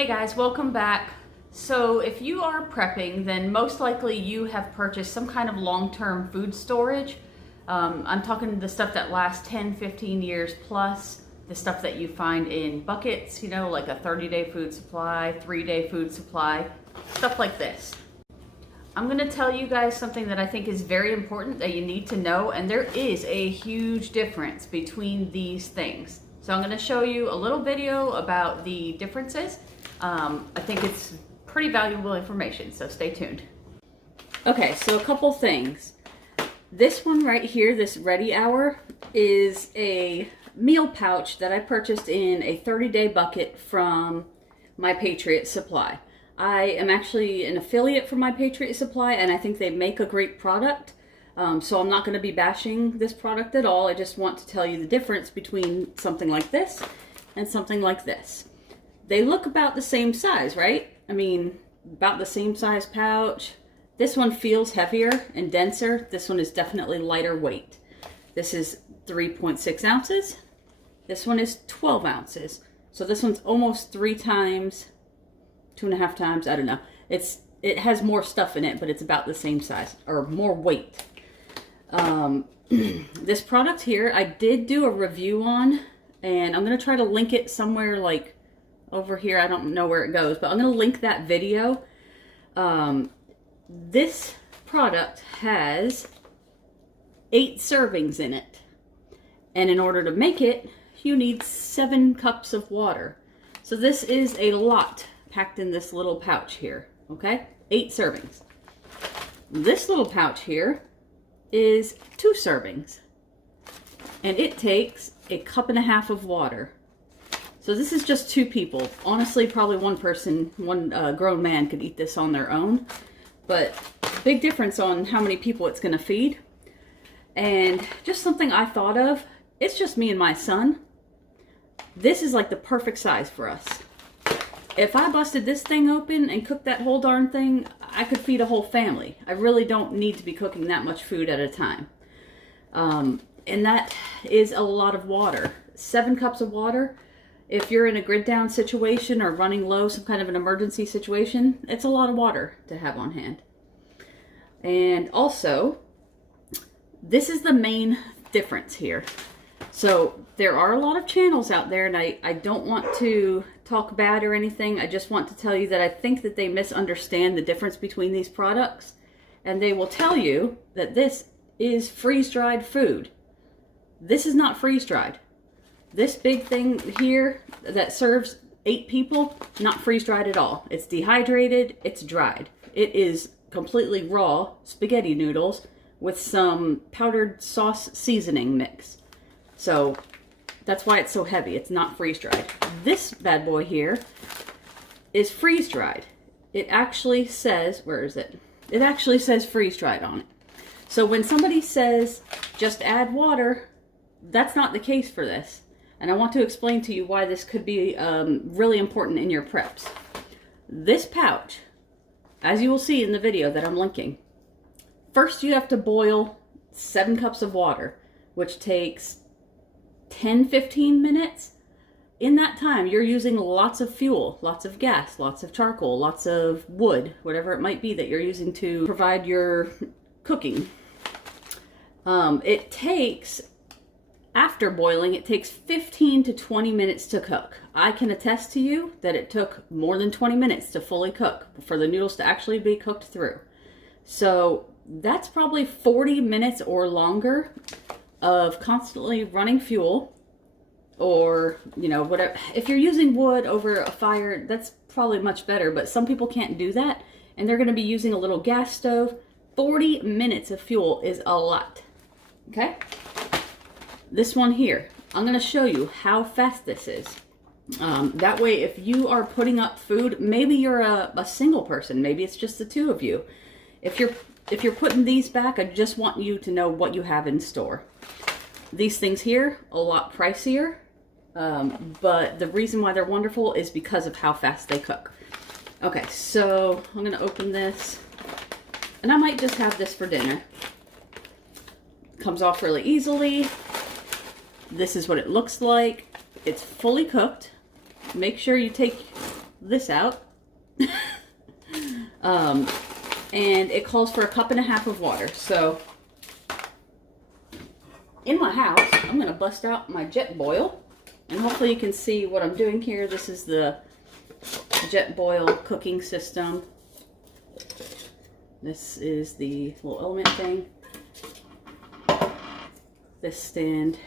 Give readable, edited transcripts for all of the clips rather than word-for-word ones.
Hey guys, welcome back. So if you are prepping, then most likely you have purchased some kind of long-term food storage. I'm talking the stuff that lasts 10, 15 years plus, the stuff that you find in buckets, like a 30-day food supply, 3-day food supply, stuff like this. I'm gonna tell you guys something that I think is very important that you need to know, and there is a huge difference between these things. So I'm gonna show you a little video about the differences. I think it's pretty valuable information, so stay tuned. Okay, so a couple things. This one right here, this Ready Hour, is a meal pouch that I purchased in a 30-day bucket from My Patriot Supply. I am actually an affiliate for My Patriot Supply, and I think they make a great product. So I'm not going to be bashing this product at all. I just want to tell you the difference between something like this and something like this. They look about the same size, right? I mean, about the same size pouch. This one feels heavier and denser. This one is definitely lighter weight. This is 3.6 ounces. This one is 12 ounces. So this one's almost 3 times, 2.5 times, I don't know. It has more stuff in it, but it's about the same size, or more weight. This product here, I did do a review on, and I'm going to try to link it somewhere like over here. I don't know where it goes, but I'm going to link that video. This product has 8 servings in it. And in order to make it, you need 7 cups of water. So this is a lot packed in this little pouch here, okay? 8 servings. This little pouch here is 2 servings. And it takes a 1.5 cups of water. So this is just 2 people. Honestly, probably one person, one grown man could eat this on their own. But big difference on how many people it's going to feed. And just something I thought of, it's just me and my son. This is like the perfect size for us. If I busted this thing open and cooked that whole darn thing, I could feed a whole family. I really don't need to be cooking that much food at a time. And that is a lot of water. 7 cups of water. If you're in a grid down situation or running low, some kind of an emergency situation, it's a lot of water to have on hand. And also, this is the main difference here. So there are a lot of channels out there, and I don't want to talk bad or anything. I just want to tell you that I think that they misunderstand the difference between these products. And they will tell you that this is freeze-dried food. This is not freeze-dried. This big thing here that serves 8 people, not freeze-dried at all. It's dehydrated, it's dried. It is completely raw spaghetti noodles with some powdered sauce seasoning mix. So that's why it's so heavy. It's not freeze-dried. This bad boy here is freeze-dried. It actually says, where is it? It actually says freeze-dried on it. So when somebody says just add water, that's not the case for this. And I want to explain to you why this could be really important in your preps. This pouch, as you will see in the video that I'm linking, first you have to boil 7 cups of water, which takes 10-15 minutes. In that time, you're using lots of fuel, lots of gas, lots of charcoal, lots of wood, whatever it might be that you're using to provide your cooking. It takes, after boiling, it takes 15 to 20 minutes to cook. I can attest to you that it took more than 20 minutes to fully cook, for the noodles to actually be cooked through. So that's probably 40 minutes or longer of constantly running fuel, or, whatever. If you're using wood over a fire, that's probably much better, but some people can't do that, and they're going to be using a little gas stove. 40 minutes of fuel is a lot, okay? This one here, I'm going to show you how fast this is. That way, if you are putting up food, maybe you're a single person, maybe it's just the 2 of you. If you're putting these back, I just want you to know what you have in store. These things here, a lot pricier, but the reason why they're wonderful is because of how fast they cook. Okay, so I'm going to open this, and I might just have this for dinner. Comes off really easily. This is what it looks like. It's fully cooked. Make sure you take this out. And it calls for 1.5 cups of water. So in my house, I'm going to bust out my Jetboil, and hopefully you can see what I'm doing here. This is the Jetboil cooking system. This is the little element thing. This stand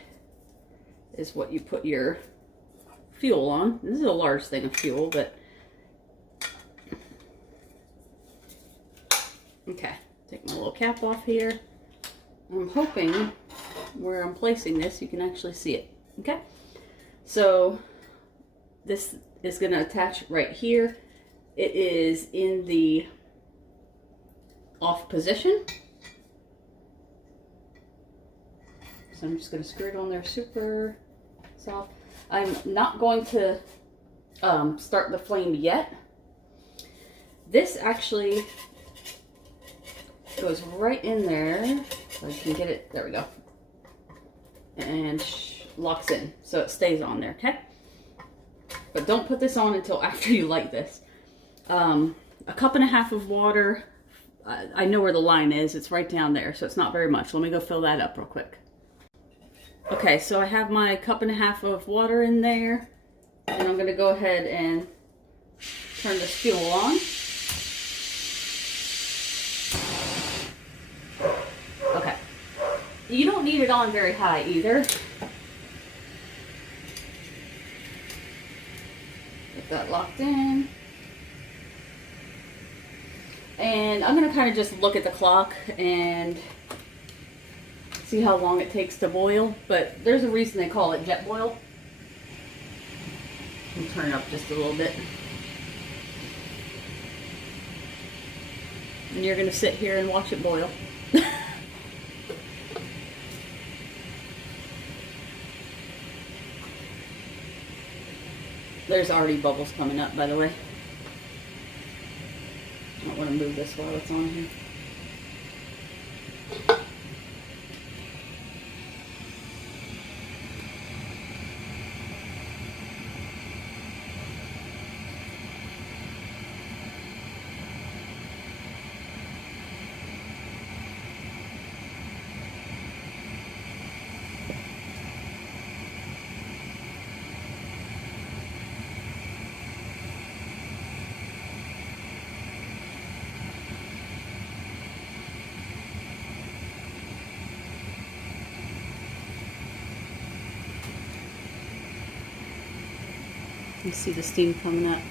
is what you put your fuel on. This is a large thing of fuel, but okay, take my little cap off here. I'm hoping where I'm placing this, you can actually see it. Okay, so this is going to attach right here. It is in the off position. So I'm just going to screw it on there super soft. I'm not going to start the flame yet. This actually goes right in there, so I can get it, there we go, and locks in, so it stays on there, okay? But don't put this on until after you light this. 1.5 cups of water. I know where the line is, it's right down there, so it's not very much. Let me go fill that up real quick. Okay, so I have my 1.5 cups of water in there, and I'm gonna go ahead and turn this fuel on. Okay, you don't need it on very high either. Get that locked in. And I'm gonna kind of just look at the clock and see how long it takes to boil, but there's a reason they call it Jetboil. I'll turn it up just a little bit. And you're gonna sit here and watch it boil. There's already bubbles coming up, by the way. I don't want to move this while it's on here. You see the steam coming up.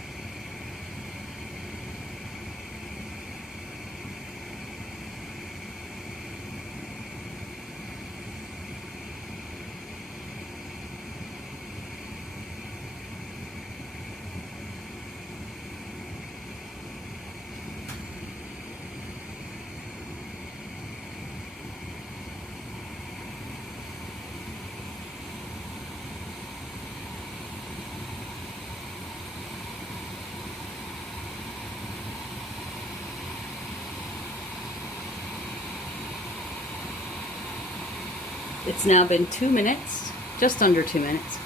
It's now been 2 minutes, just under 2 minutes.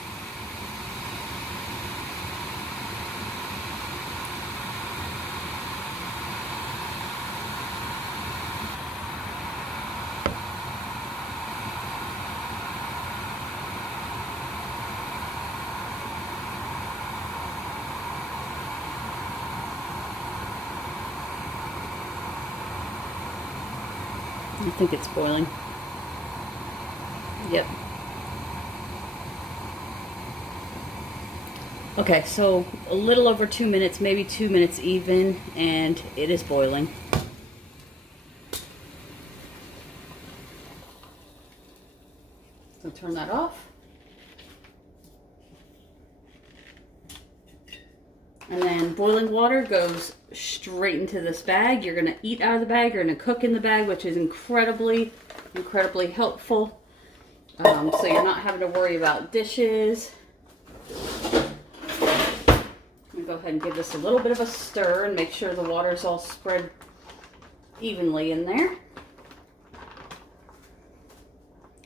I think it's boiling. Yep. Okay, so a little over 2 minutes, maybe 2 minutes even, and it is boiling. So turn that off. And then boiling water goes straight into this bag. You're going to eat out of the bag, you're going to cook in the bag, which is incredibly helpful. So you're not having to worry about dishes. I'm going to go ahead and give this a little bit of a stir and make sure the water's all spread evenly in there.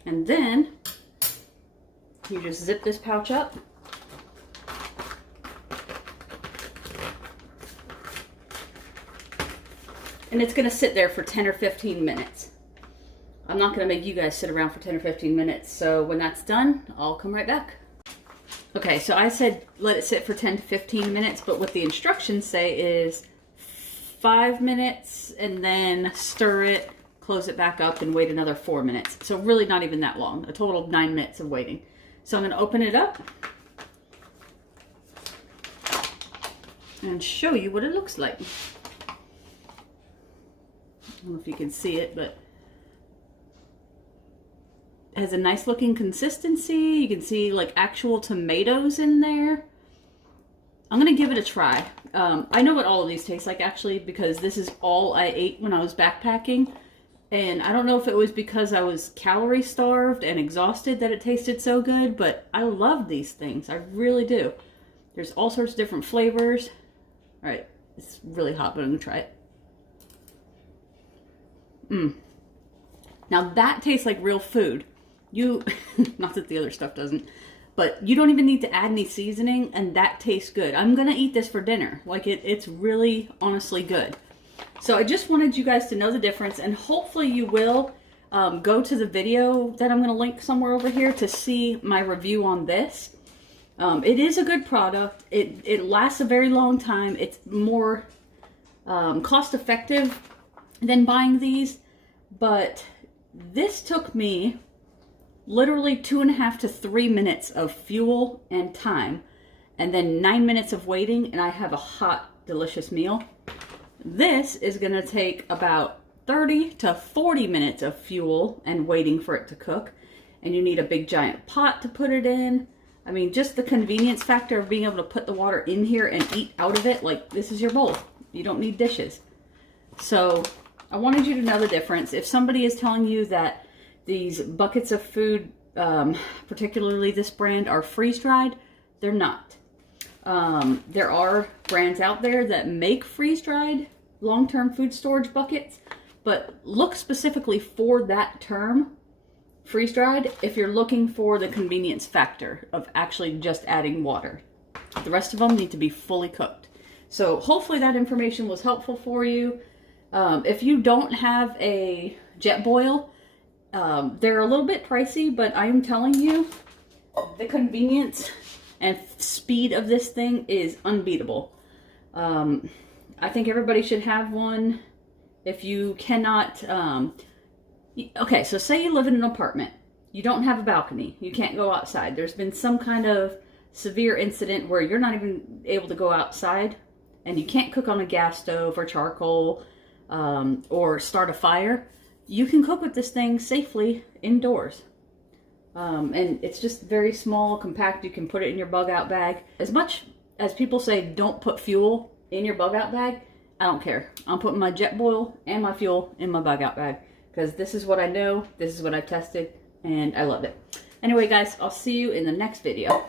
And then you just zip this pouch up. And it's gonna sit there for 10 or 15 minutes. I'm not gonna make you guys sit around for 10 or 15 minutes, so when that's done, I'll come right back. Okay, so I said let it sit for 10 to 15 minutes, but what the instructions say is 5 minutes and then stir it, close it back up, and wait another 4 minutes. So really not even that long, a total of 9 minutes of waiting. So I'm gonna open it up and show you what it looks like. I don't know if you can see it, but it has a nice looking consistency. You can see like actual tomatoes in there. I'm gonna give it a try. I know what all of these taste like actually, because this is all I ate when I was backpacking. And I don't know if it was because I was calorie starved and exhausted that it tasted so good, but I love these things. I really do. There's all sorts of different flavors. All right, it's really hot, but I'm gonna try it. Now that tastes like real food. Not that the other stuff doesn't, but you don't even need to add any seasoning, and that tastes good. I'm gonna eat this for dinner. Like it's really, honestly good. So I just wanted you guys to know the difference, and hopefully you will go to the video that I'm gonna link somewhere over here to see my review on this. It is a good product. It lasts a very long time. It's more cost effective than buying these, but this took me literally 2.5 to 3 minutes of fuel and time, and then 9 minutes of waiting, and I have a hot, delicious meal. This is gonna take about 30 to 40 minutes of fuel and waiting for it to cook, and you need a big giant pot to put it in. I mean, just the convenience factor of being able to put the water in here and eat out of it, like this is your bowl. You don't need dishes. So I wanted you to know the difference. If somebody is telling you that these buckets of food, particularly this brand, are freeze-dried, they're not. There are brands out there that make freeze-dried long-term food storage buckets, but look specifically for that term, freeze-dried, if you're looking for the convenience factor of actually just adding water. The rest of them need to be fully cooked. So hopefully that information was helpful for you. If you don't have a Jetboil, they're a little bit pricey, but I'm telling you, the convenience and speed of this thing is unbeatable. I think everybody should have one. If you cannot, okay, so say you live in an apartment. You don't have a balcony. You can't go outside. There's been some kind of severe incident where you're not even able to go outside, and you can't cook on a gas stove or charcoal, or start a fire. You can cook with this thing safely indoors. And it's just very small, compact. You can put it in your bug out bag. As much as people say don't put fuel in your bug out bag, I don't care. I'm putting my Jetboil and my fuel in my bug out bag, because this is what I know, this is what I've tested, and I love it. Anyway guys, I'll see you in the next video.